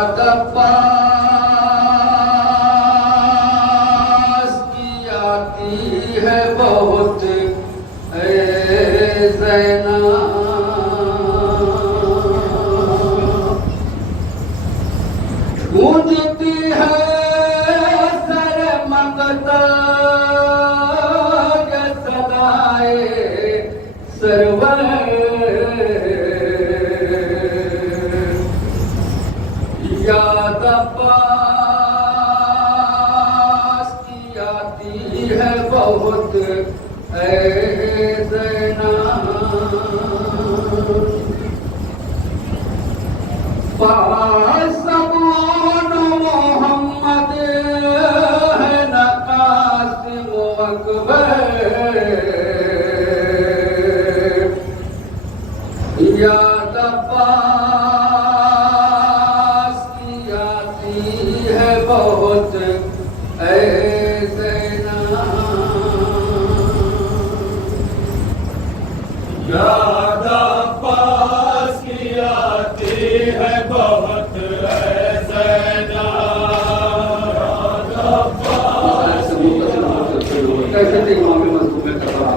पास की आती है बहुत ज़ैना, गूंजती है सर मकता के सदाए सरवर, याद पास की आती है बहुत ज़ैना, पास मोहम्मद है न कासिम अकबर, याद पास की आती है बहुत ज़ैना, याद पास की आती है बहुत ज़ैना, कैसे थे इमाम मज़लूम में कतरा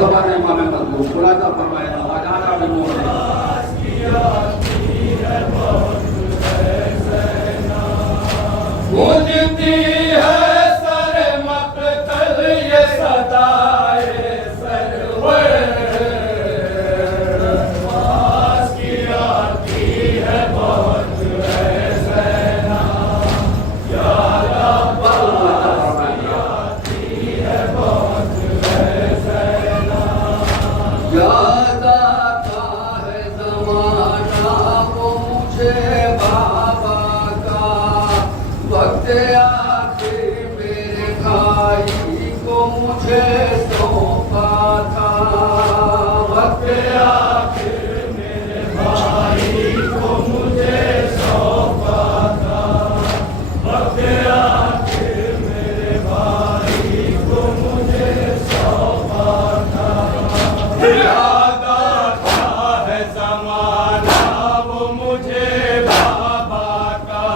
ज़बान इमाम मज़लूम खुलासा फरमाया आजाना में मोहन गूंजती है सर मक़तल ये सदाए सरवर, पास की आती है बहुत ज़ैना, याद पास की आती है बहुत ज़ैना, याद आता है ज़माना वो मुझे बाबा का, वक्त आखिर मेरे भाई को मुझे सौंपा था, वक्त आखिर मेरे भाई को मुझे सौंपा था, वक्त आखिर मेरे भाई को मुझे सौंपा था, याद आता है ज़माना वो मुझे बाबा का,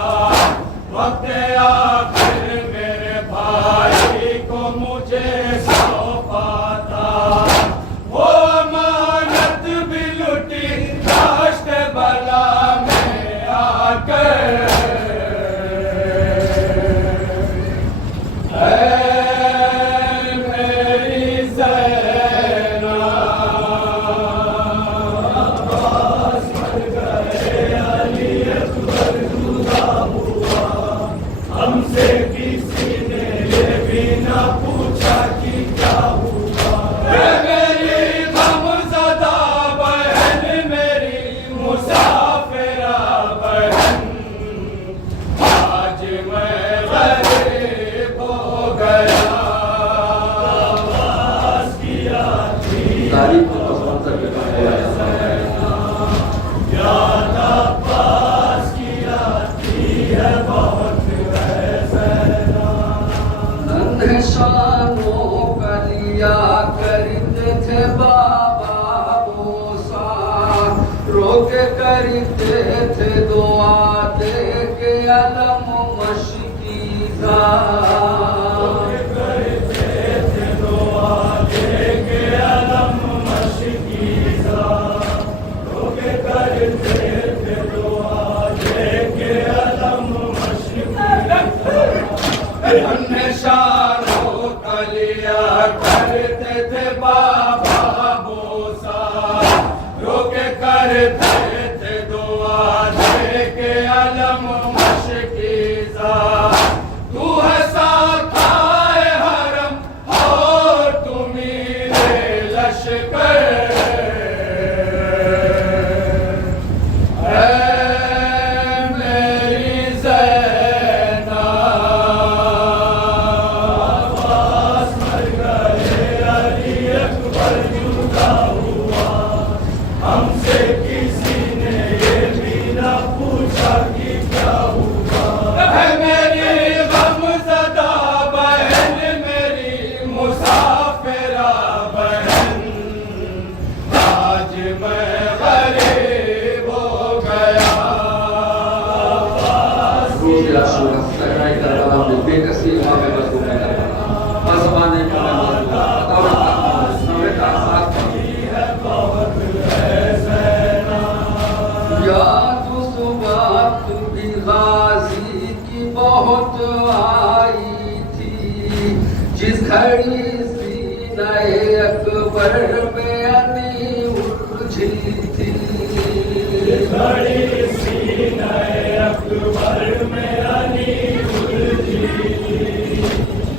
वक्त आखिर मेरे भाई को मुझे सौंपा था, वो अमानत भी लुटी दाश्त बला में आकर, ऐ मेरी ज़ैना, अब्बास मर गए अली अकबर जुदा हुआ, हमसे किसी ने ये भी ना पूछा कि क्या हुआ, मेरी गमज़दा बहन मेरी मुसाफिरा बहन, आज मैं गरीब हो गया, पास की आती तारीख को पसंद करके याद पास की आती है बहुत ज़ैना, नन्हे शानों का लिया करते थे बाबा बोसा, रोक करते थे दुआ दे के अलम मशकीज़ा, करते थे दुआ दे के अलम मशकीज़ा, रोक करते थे दुआ दे के अलम मशकीज़ा, नन्हे शानों का लिया करते थे बाबा बोसा, रोक करते थे दुआ दे के अलम मशकीज़ा, तू है साक़ाए हरम और तू मीरे लश्कर, ऐ मेरी ज़ैना, अब्बास मर गए अली अकबर जुदा हुआ, हमसे किसी ने ये भी ना पूछा कि क्या से आशुरा सगाई करबला में बेकसी इमाम मजलूम है करबला मज़बान इमाम मजलूम नबी का साथ याद उस वक्त भी गाजी की बहुत आई थी जिस घड़ी सीने अकबर में अनी उलझी थी घड़ी सीने अकबर में अनी उलझी थी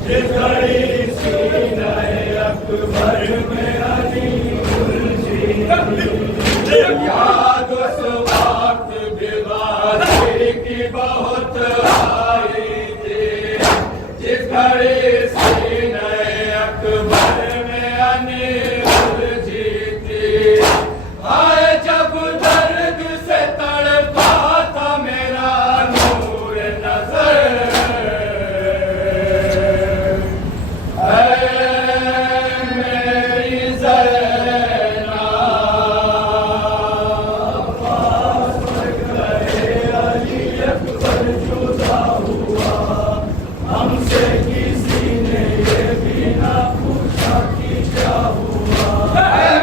जिस घड़ी सीने अकबर में अनी उलझी थी याद उस वक्त भी गाजी की बहुत आई थी जिस घड़ी सीने अकबर में अनी उलझी थी आए जब दर्द से तड़पा था मेरा नूर नजर मेरी ज़ैना पास गए अली अकबर जुदा हुआ हमसे किसी ने ये भी ना पूछा कि क्या हुआ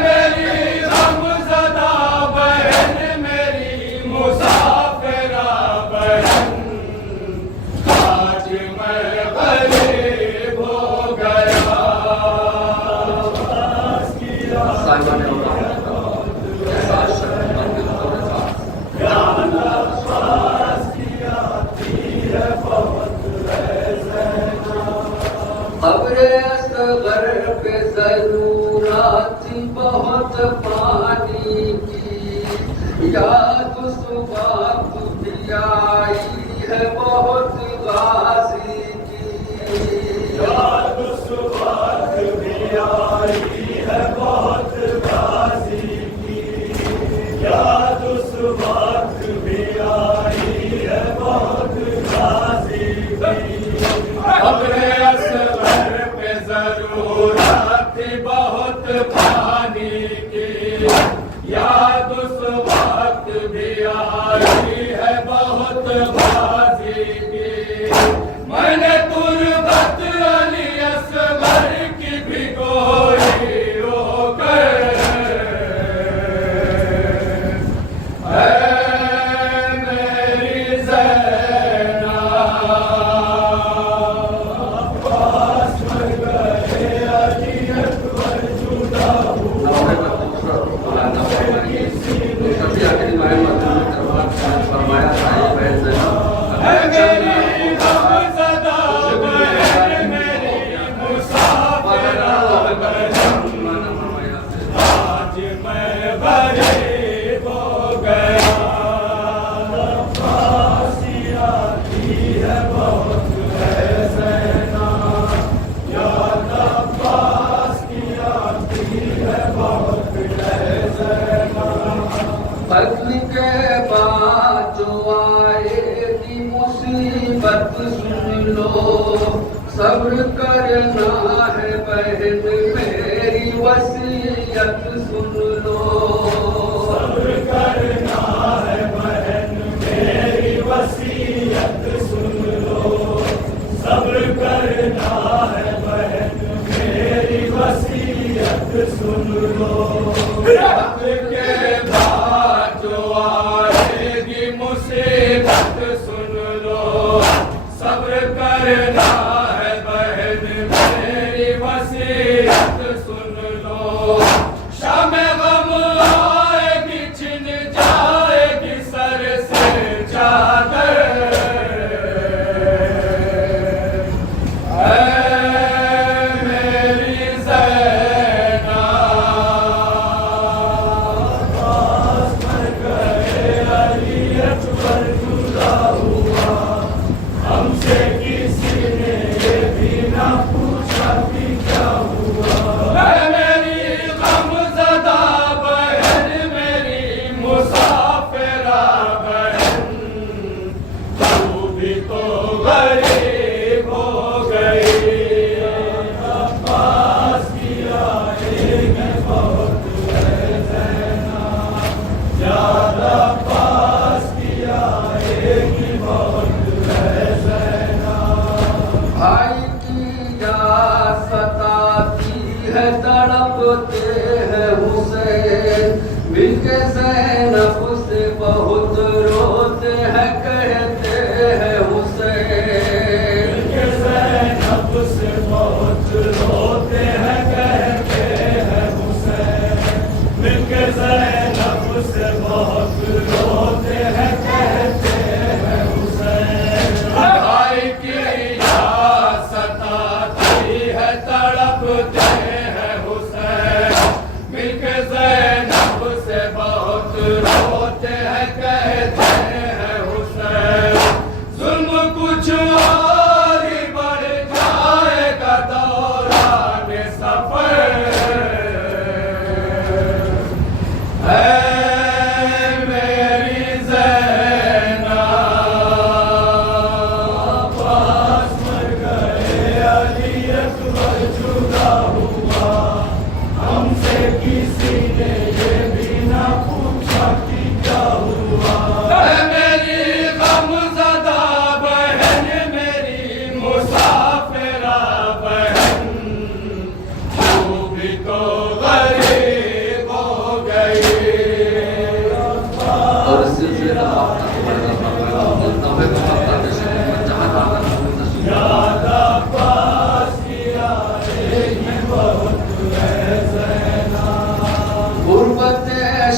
मेरी गमज़दा बहन मेरी मुसाफिरा बहन आज मैं गरीब हो गया साहिबान ऐसा शर्म मंदिर और खबरे असगर पे जरूरत थी बहुत पानी की याद उस वक्त भी आई है बहुत गाजी की याद उस वक्त भी आई है बहुत गाजी की याद उस वक्त भी आई है बहुत गाजी की अपने असगर पे जरूरत थी बहुत पानी की याद उस वक्त भी आई है बहुत गाजी की मैंने तुरबत अली असगर की भिगोई होकर मेरी ज़ैना पास गए अली अकबर जुदा हुआ सबसे आखिरी माहे मजलूम तरफ फरमाया साहिब बहन मेरी गमज़दा बहन मेरी मुसाफिरा बहन आज मैं गरीब हो गया फांसी आती है बहुत है ज़ैना याद अब्बास की आती है बहुत है ज़ैना कत्ल के बाद जो आएगी मुसीबत सुन लो सब्र करना है बहन मेरी वसीयत सुन लो सब्र करना है बहन मेरी वसीयत सुन लो सब्र करना है बहन मेरी वसीयत सुन लो के बाद जो आएगी मुसीबत सुन लो सब्र करना है बहन मेरी वसीयत सुन लो शाम गम आएगी छिन जाएगी सर से चादर मेरी ज़ैना पास गए अली अकबर जुदा हुआ हमसे किसी ने ये भी ना पूछा कि क्या हुआ मेरी गमज़दा बहन मेरी मुसाफिरा बहन तू भी तो गरीब हो गई अब्बास की आएगी बहुत है ज़ैना याद अब्बास की आएगी बहुत है हमें तो पता बेशक मैं जहाँ जाता हूँ नसीब याद अब्बास किया एक बहुत है ज़ैना गुर्बत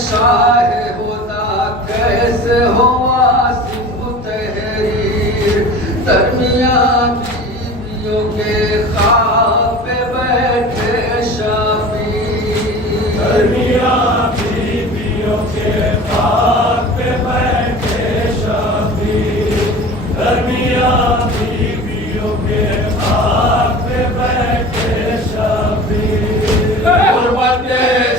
शाह होता कैसे हो आसिफ तहरीर दरमिया बीवियों के ख्वाब पे बैठे शाबीर दरमिया बीवियों के ख्वाब पे बैठे शबीर दरमिया बीवियों के ख्वाब पे बैठे शबीर गुर्बत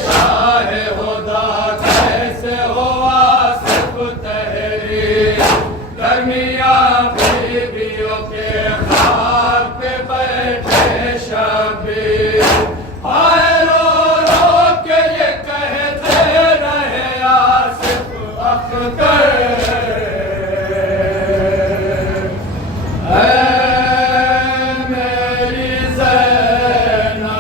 शाह होदा कैसे हो आसिफ तहरीर दरमिया बीवियों के ख्वाब पे बैठे शबीर हाय रो के ये कहते रहे आसिफ अख्तर ऐ मेरी ज़ैना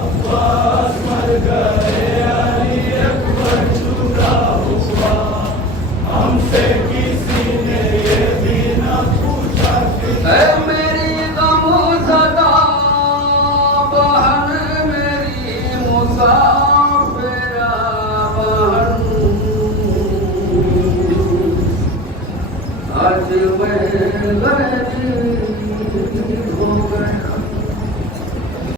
अब्बास मर गए अली अकबर छुरा हुआ हमसे किसी ने ये भी न पूछा कि ऐ मेरी गमज़दा बहन मेरी मुसाफिरा बहन आज मैं